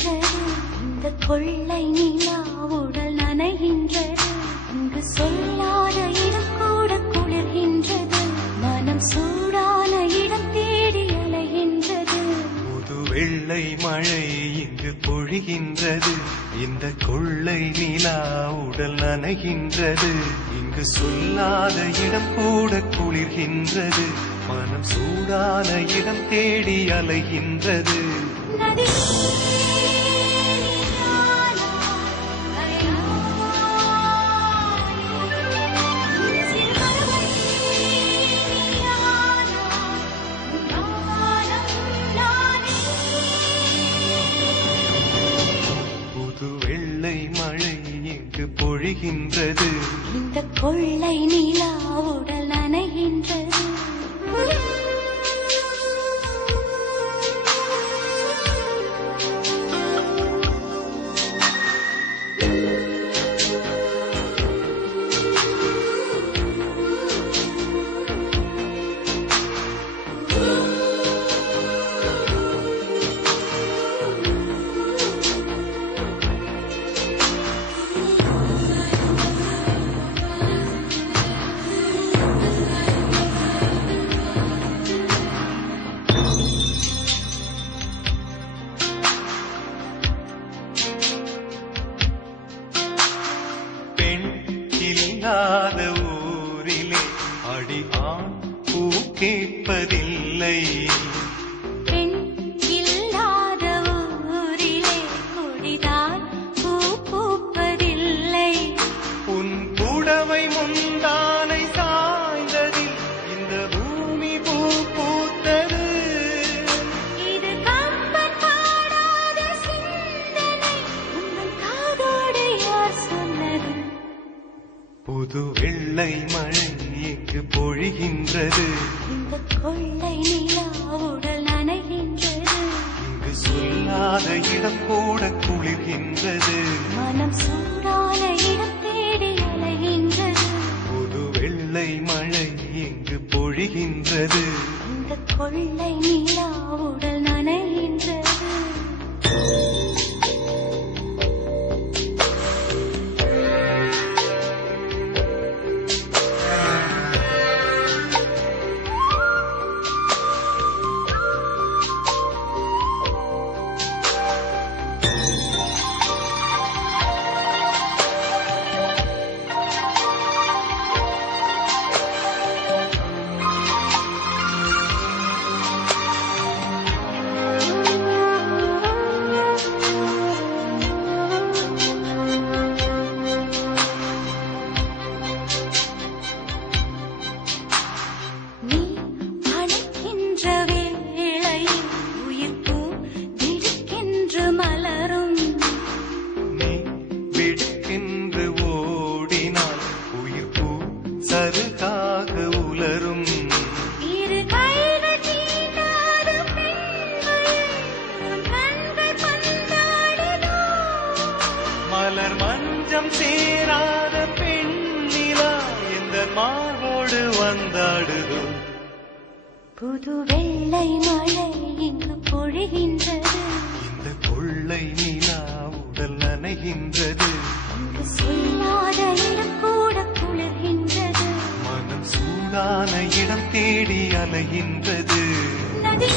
அலைகின்றது இந்த கொள்ளை நிலா உடல் நனைகின்றது இங்கு சொல்லாத இடம் கூட குளிர்கின்றது மனம் சூடான இடம் தேடி அலைகின்றது புது வெள்ளை மழை இங்கு பொழிகின்றது இந்த கொள்ளை நிலா உடல் நனைகின்றது இங்கு சொல்லாத இடம் கூட குளிர்கின்றது மனம் சூடான இடம் தேடி அலைகின்றது புது வெள்ளை மழை இங்கு பொழிகின்றது இந்த கொள்ளை நிலா உடல் நனைகின்றது இல்லாத ஊரிலே அடி ஆண் பூ கேட்பதில்லை பெண் இல்லாத ஊரிலே கொடிதான் பூ பூப்பதில்லை உன் புடவை முந்தானை சாய்ந்ததில் இந்த பூமி பூ பூத்தது இது கம்பன் பாடாத சிந்தனை உங்கள் காதோடு யார் சொன்னது புது வெள்ளை மழை இங்கு பொழிகின்றது இந்த கொள்ளை நிலா உடல் நனைகின்றது இங்கு சொல்லாத இடம் கூட குளிர்கின்றது மனம் சூடான இடம் தேடி அலைகின்றது புது வெள்ளை மழை இங்கு பொழிகின்றது இந்த கொள்ளை நிலா உடல் நனைகின்றது சருகாக உலரும் இரு கைகள் தீண்டாத பெண்கள் கண்கள் பந்தாடுதோ மலர் மஞ்சம் சேராத பெண்ணிலா இந்த மார்போடு வந்தாடுதோ புது வெள்ளை மழை இங்கு பொழிகின்றது இந்த கொள்ளை நிலா உடல் நனைகின்றது இங்கு சொல்லாத இடம் கூட குளிர்கின்றது மனம் சூடான இடம் தேடி அலைகின்றது நதி